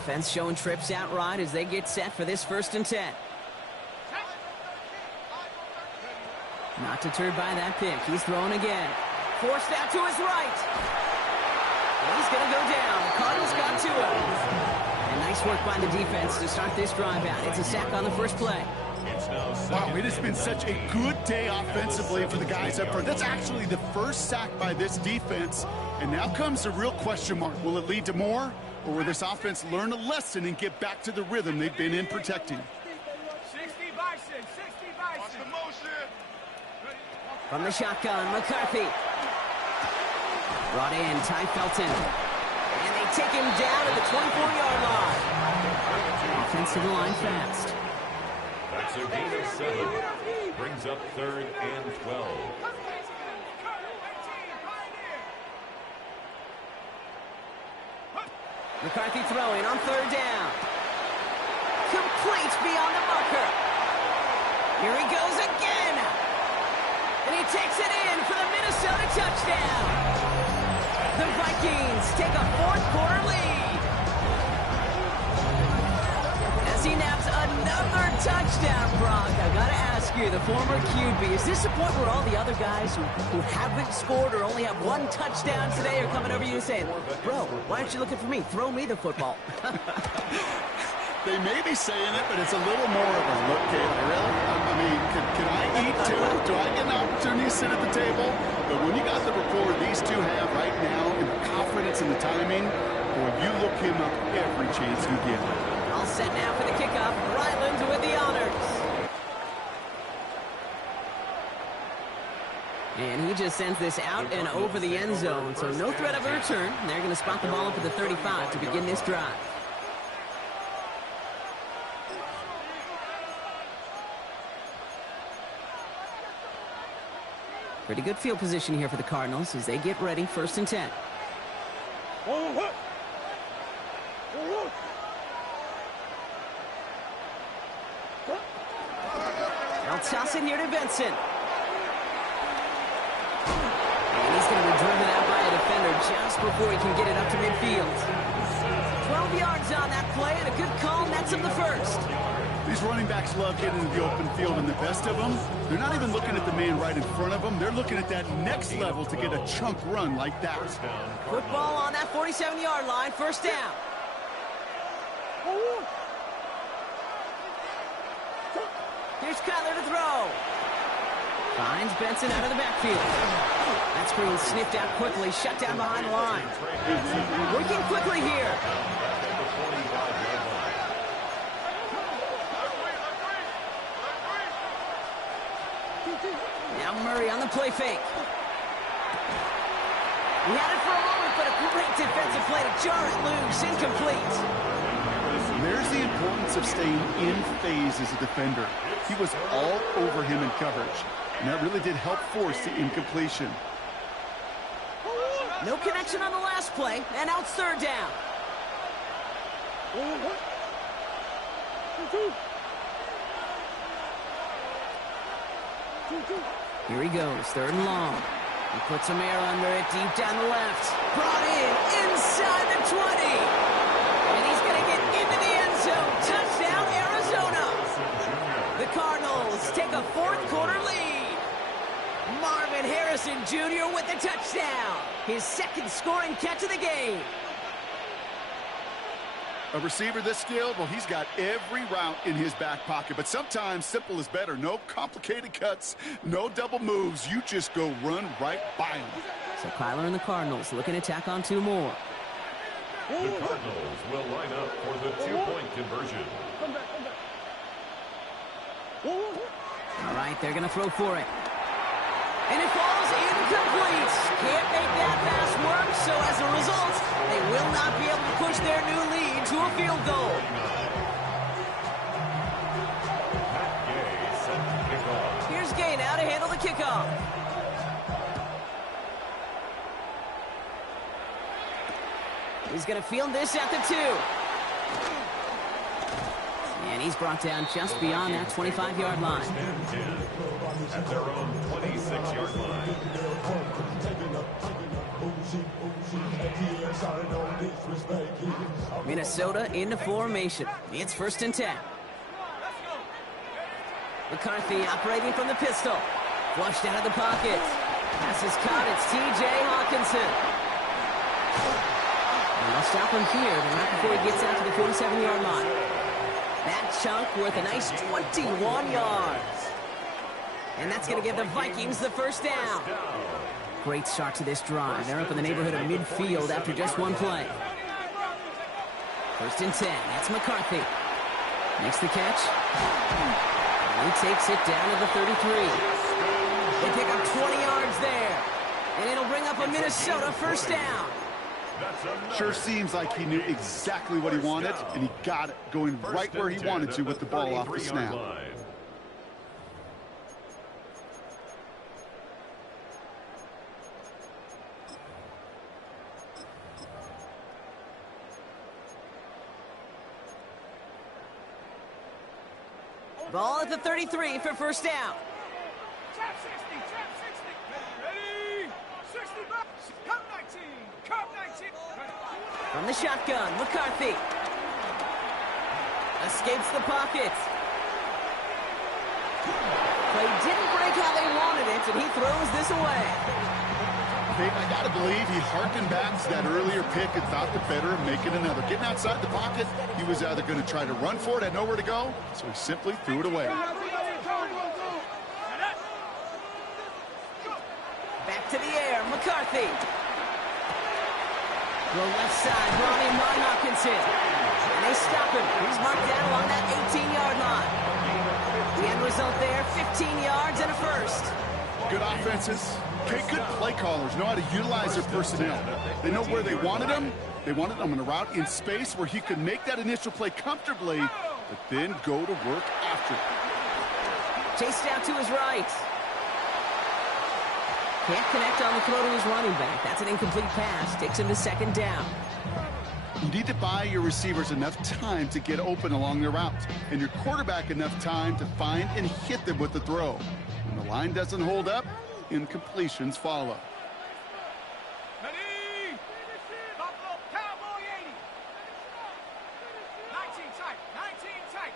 Defense showing trips out right as they get set for this 1st and 10. Not deterred by that pick. He's throwing again. Forced out to his right. He's going to go down. The Cardinals got to him. And nice work by the defense to start this drive out. It's a sack on the first play. Wow, it has been such a good day offensively for the guys up front. That's actually the first sack by this defense. And now comes the real question mark. Will it lead to more? Or will this offense learn a lesson and get back to the rhythm they've been in protecting? 60 Bison, 60 Bison. Watch the motion. From the shotgun, McCarthy. Brought in, Ty Felton. And they take him down at the 24-yard line. Offense to the line fast. That's a gain of 7. Brings up 3rd and 12. McCarthy throwing on 3rd down. Complete beyond the marker. Here he goes again. And he takes it in for the Minnesota touchdown. The Vikings take a 4th-quarter lead. As he naps another touchdown, Brock. I got to ask you, the former QB, is this the point where all the other guys who haven't scored or only have 1 touchdown today are coming over you and saying, bro, why aren't you looking for me? Throw me the football. They may be saying it, but it's a little more of a look, Caleb, really? I mean, can I eat too? Do I get an opportunity to sit at the table? But when you got the rapport these two have right now and the confidence in the timing, boy, you look him up every chance you get. All set now for the kickoff. Ryland with the honors. And he just sends this out and over the end zone, so no threat of a return. They're going to spot the ball up at the 35 to begin this drive. Pretty good field position here for the Cardinals as they get ready, 1st and 10. They'll toss it here to Benson. And he's going to be driven out by a defender just before he can get it up to midfield. 12 yards on that play and a good call nets him the 1st. These running backs love getting into the open field, and the best of them, they're not even looking at the man right in front of them. They're looking at that next level to get a chunk run like that. Football on that 47-yard line, 1st down. Here's Kyler to throw. Finds Benson out of the backfield. That screen sniffed out quickly, shut down behind the line. Working quickly here. Now Murray on the play fake. He had it for a moment, but a great defensive play to jar it loose. Incomplete. There's the importance of staying in phase as a defender. He was all over him in coverage, and that really did help force the incompletion. No connection on the last play, and now it's 3rd down. Here he goes, 3rd and long. He puts some air under it, deep down the left. Brought in, inside the 20. And he's going to get into the end zone. Touchdown, Arizona. The Cardinals take a 4th-quarter lead. Marvin Harrison Jr. with the touchdown. His 2nd scoring catch of the game. A receiver this skilled, well, he's got every route in his back pocket. But sometimes simple is better. No complicated cuts, no double moves. You just go run right by him. So Kyler and the Cardinals looking to tack on 2 more. The Cardinals will line up for the 2-point conversion. All right, they're going to throw for it. And it falls incomplete. Can't make that pass work, so as a result, they will not be able to push their new lead to a field goal. Matt Gay set the kickoff. Here's Gay now to handle the kickoff. He's going to field this at the 2. And he's brought down just beyond that 25-yard line. At their own 26-yard line. Minnesota into formation. It's 1st and 10. McCarthy operating from the pistol. Flushed out of the pocket. Pass is caught. It's T.J. Hawkinson. And they'll stop him here, but not before he gets out to the 47-yard line. That chunk worth a nice 21 yards. And that's going to give the Vikings the 1st down. Great start to this drive. They're up in the neighborhood of midfield after just one play. 1st and 10. That's McCarthy. Makes the catch. And he takes it down to the 33. They pick up 20 yards there. And it'll bring up a Minnesota 1st down. Sure seems like he knew exactly what he wanted, and he got it going right where he wanted to with the ball off the snap. Ball at the 33 for 1st down. Trap 60, trap 60. Ready? 60 bucks. Come 19. Come 19. From the shotgun, McCarthy. Escapes the pocket. Play didn't break how they wanted it, and he throws this away. I got to believe he harkened back to that earlier pick and thought the better of making another. Getting outside the pocket, he was either going to try to run for it, had nowhere to go, so he simply threw it away. Back to the air, McCarthy. The left side, Ronnie Hawkinson. And they stop him. He's marked down along that 18-yard line. The end result there, 15 yards and a 1st. Good offenses. Okay, good play callers know how to utilize their personnel. They know where they wanted him. They wanted him on a route in space where he could make that initial play comfortably, but then go to work after it. Chased out to his right. Can't connect on the throw to his running back. That's an incomplete pass. Takes him to 2nd down. You need to buy your receivers enough time to get open along their route, and your quarterback enough time to find and hit them with the throw. When the line doesn't hold up, incompletions follow. Ready? Buffalo Cowboy 80. 19 tight. 19 tight.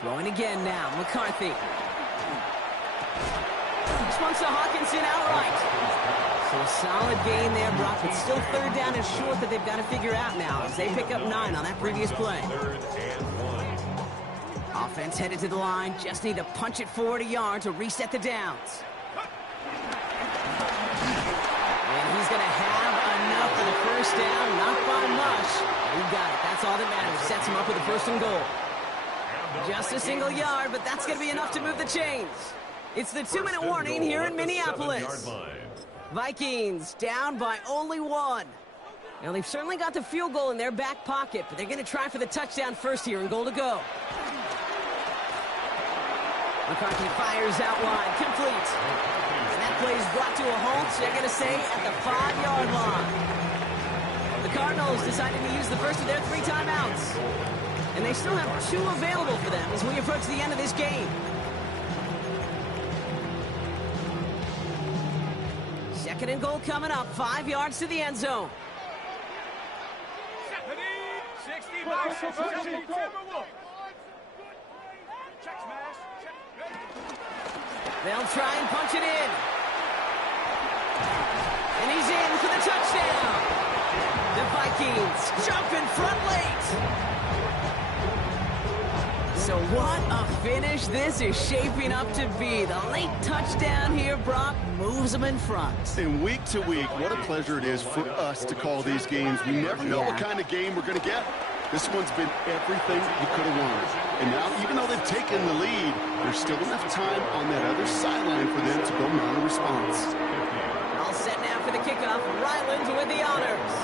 Throwing again now, McCarthy. Swung to Hawkinson outright. So a solid gain there, Brock, but still 3rd down and short that they've got to figure out now as they pick up 9 on that previous play. Offense headed to the line, just need to punch it forward a yard to reset the downs. And he's going to have enough for the 1st down, not by much. He got it, that's all that matters. Sets him up with a 1st and goal. Just a single yard, but that's going to be enough to move the chains. It's the 2-minute warning here in Minneapolis. Vikings down by only 1. Now, they've certainly got the field goal in their back pocket, but they're going to try for the touchdown first here and goal to go. McCarthy fires out wide, complete. And that play is brought to a halt, so they're going to say at the 5-yard line. The Cardinals decided to use the first of their 3 timeouts. And they still have 2 available for them as we approach the end of this game. 2nd and goal coming up, 5 yards to the end zone. 60 by 60. Timberwolf. Check smash. They'll try and punch it in. And he's in for the touchdown. The Vikings jump in front late. So what a finish this is shaping up to be. The late touchdown here, Brock, moves them in front. And week to week, what a pleasure it is for us to call these games. We never know what kind of game we're going to get. This one's been everything you could have wanted. And now, even though they've taken the lead, there's still enough time on that other sideline for them to go mount a response. All set now for the kickoff. Ryland with the honors.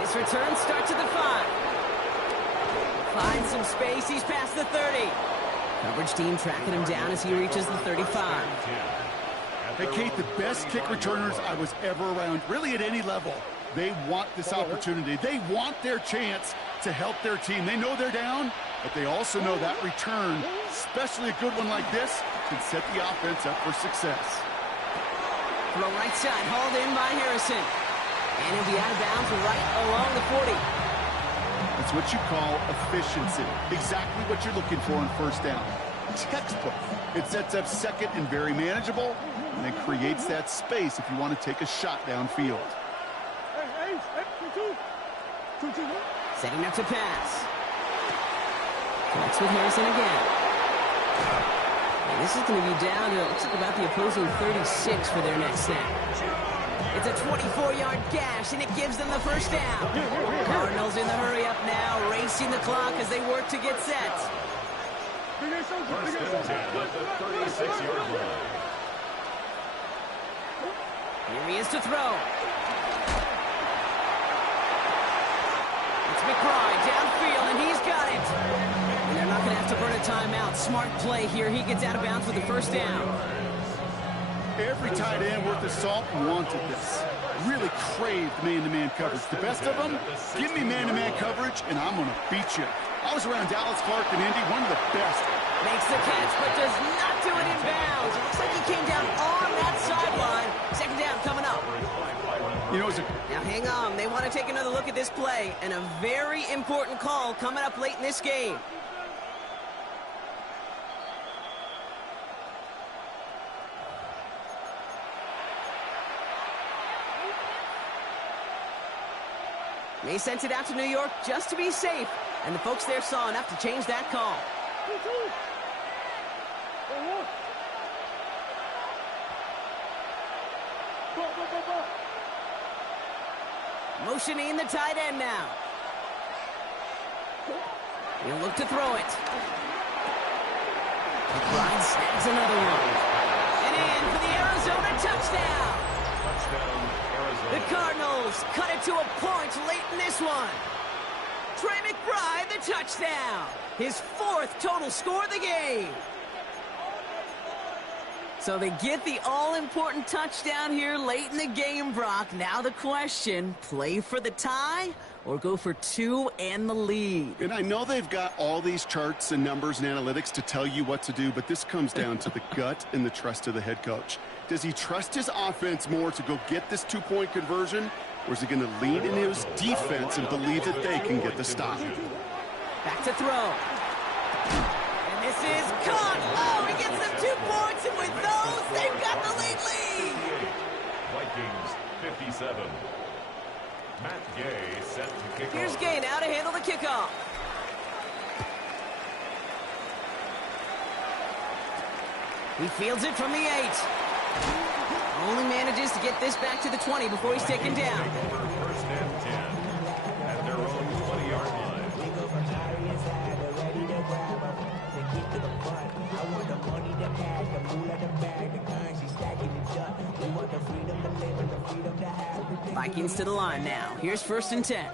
This return starts at the 5. Finds some space. He's past the 30. Coverage team tracking him down as he reaches the 35. Hey, Kate, the best kick returners I was ever around, really at any level, they want this opportunity. They want their chance to help their team. They know they're down, but they also know that return, especially a good one like this, can set the offense up for success. Throw right side, hauled in by Harrison. And he'll be out of bounds right along the 40. That's what you call efficiency. Exactly what you're looking for on first down. Textbook. It sets up second and very manageable, and then creates that space if you want to take a shot downfield. Setting up to pass. Connects with Harrison again. And this is going to be down to, it looks like about the opposing 36 for their next snap. It's a 24-yard gash, and it gives them the first down. Cardinals in the hurry-up now, racing the clock as they work to get set. First and 10 at the 36-yard line. Here he is to throw. It's McBride downfield, and he's got it. And they're not going to have to burn a timeout. Smart play here. He gets out of bounds with the first down. Every tight end worth his salt wanted this. Really craved man-to-man coverage. The best of them, give me man-to-man coverage, and I'm going to beat you. I was around Dallas Clark and Indy, one of the best. Makes the catch, but does not do it in bounds. It looks like he came down on that sideline. Second down coming up. You know, now hang on. They want to take another look at this play, and a very important call coming up late in this game. They sent it out to New York just to be safe, and the folks there saw enough to change that call. Motioning the tight end now. He'll look to throw it. McBride snags another one. And in for the Arizona touchdown. Touchdown, Arizona. The Cardinals cut it to a point late in this one. Trey McBride, the touchdown. His fourth total score of the game. So they get the all-important touchdown here late in the game, Brock. Now the question, play for the tie or go for two and the lead? And I know they've got all these charts and numbers and analytics to tell you what to do, but this comes down to the gut and the trust of the head coach. Does he trust his offense more to go get this two-point conversion, or is he going to lean in his defense and believe that they can get the stop? Back to throw. And this is caught. Oh, he gets them 2 points, and with those, they've got the lead. Vikings 57. Matt Gay set to kick Here's off. Gay now to handle the kickoff. He fields it from the 8. Only manages to get this back to the 20 before he's taken down. First and 10 at their own 20-yard line. Vikings to the line now. Here's first and 10.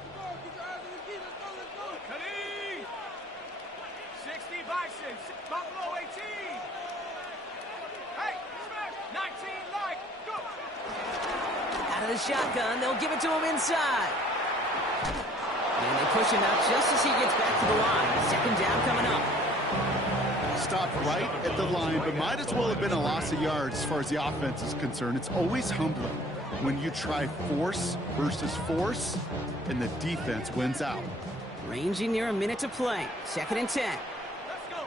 60 Bison, Buffalo 18. Hey, smash, 19 light, go. Out of the shotgun, they'll give it to him inside. And they push him out just as he gets back to the line. Second down coming up. Stopped right at the line, but might as well have been a loss of yards as far as the offense is concerned. It's always humbling when you try force versus force, and the defense wins out. Ranging near a minute to play. Second and 10. Let's go.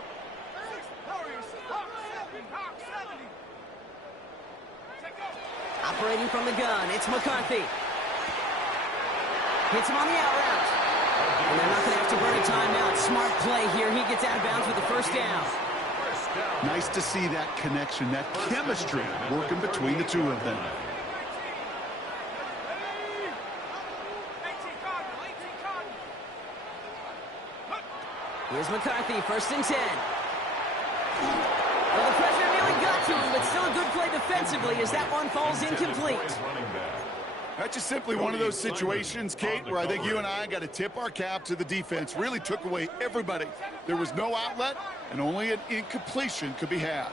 6 Warriors, Hawk 70, Hawk 70. Take off. Operating from the gun, it's McCarthy. Hits him on the out route. And they're not going to have to burn a timeout. Smart play here. He gets out of bounds with the first down. Nice to see that connection, that chemistry working between the two of them. 18 Cardinal, 18 Cardinal. Here's McCarthy, first and 10. Well, the pressure nearly got to him, but still a good play defensively as that one falls incomplete. That's just simply one of those situations, Kate, where I think you and I got to tip our cap to the defense. Really took away everybody. There was no outlet, and only an incompletion could be had.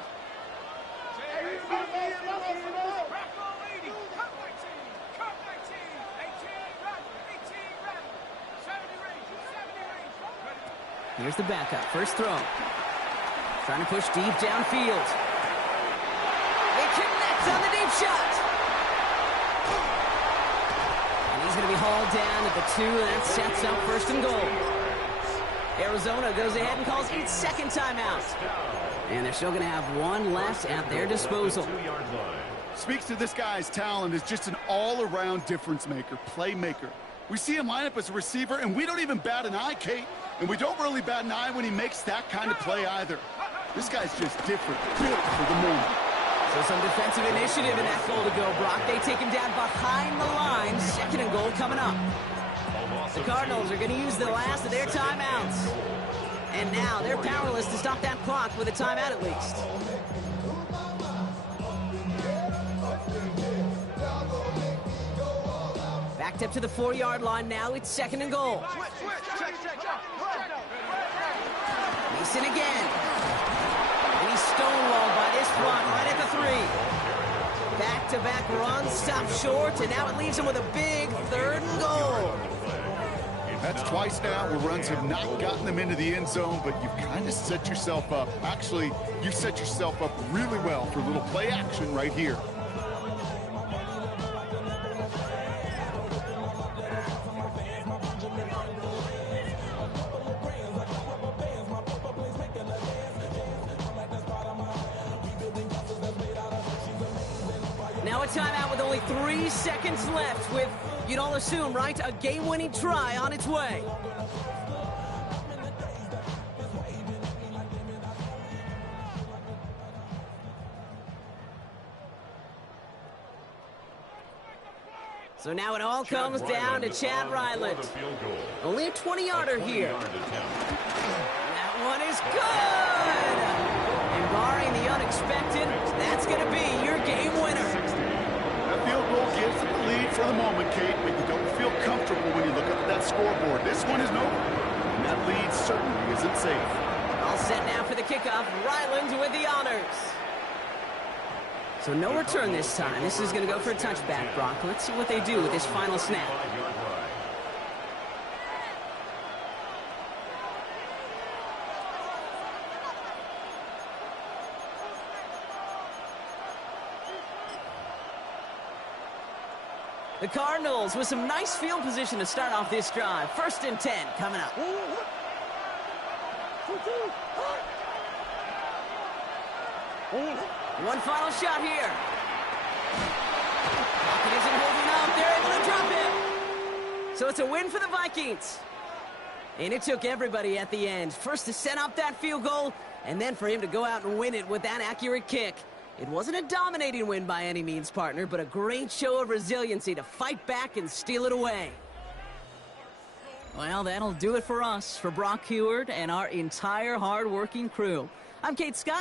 Here's the backup. First throw. Trying to push deep downfield. They connect on the deep shot. And he's going to be hauled down at the 2, and that sets up 1st and goal. Arizona goes ahead and calls its second timeout. And they're still going to have one left at their disposal. Speaks to this guy's talent as just an all-around difference maker, playmaker. We see him line up as a receiver, and we don't even bat an eye, Kate. And we don't really bat an eye when he makes that kind of play either. This guy's just different, built for the moment. So some defensive initiative in that goal to go, Brock. They take him down behind the line. 2nd and goal coming up. The Cardinals are going to use the last of their timeouts. And now they're powerless to stop that clock with a timeout at least. Backed up to the 4-yard line now. It's 2nd and goal. Mason again. And he's stonewalled by this front right at the 3. Back-to-back runs, stop short, and now it leaves him with a big 3rd and goal. That's twice now where runs have not gotten them into the end zone, but you've kind of set yourself up. Actually, you've set yourself up really well for a little play action right here. Now a timeout with only 3 seconds left with, you'd all assume, right, a game-winning try on its way. So now it all comes down to Chad Ryland. Only a 20-yarder here. That one is good! And barring the unexpected, that's going to be your game winner. That field goal gives them the lead for the moment, Kate, but you don't feel comfortable when you look up at that scoreboard. This one is no, and that lead certainly isn't safe. All set now for the kickoff. Ryland with the honors. So no return this time. This is going to go for a touchback, Brock. Let's see what they do with this final snap. The Cardinals with some nice field position to start off this drive. 1st and 10 coming up. One final shot here. Pocket isn't holding up. They're able to drop it. So it's a win for the Vikings. And it took everybody at the end. First to set up that field goal, and then for him to go out and win it with that accurate kick. It wasn't a dominating win by any means, partner, but a great show of resiliency to fight back and steal it away. Well, that'll do it for us, for Brock Huard and our entire hard-working crew. I'm Kate Scott.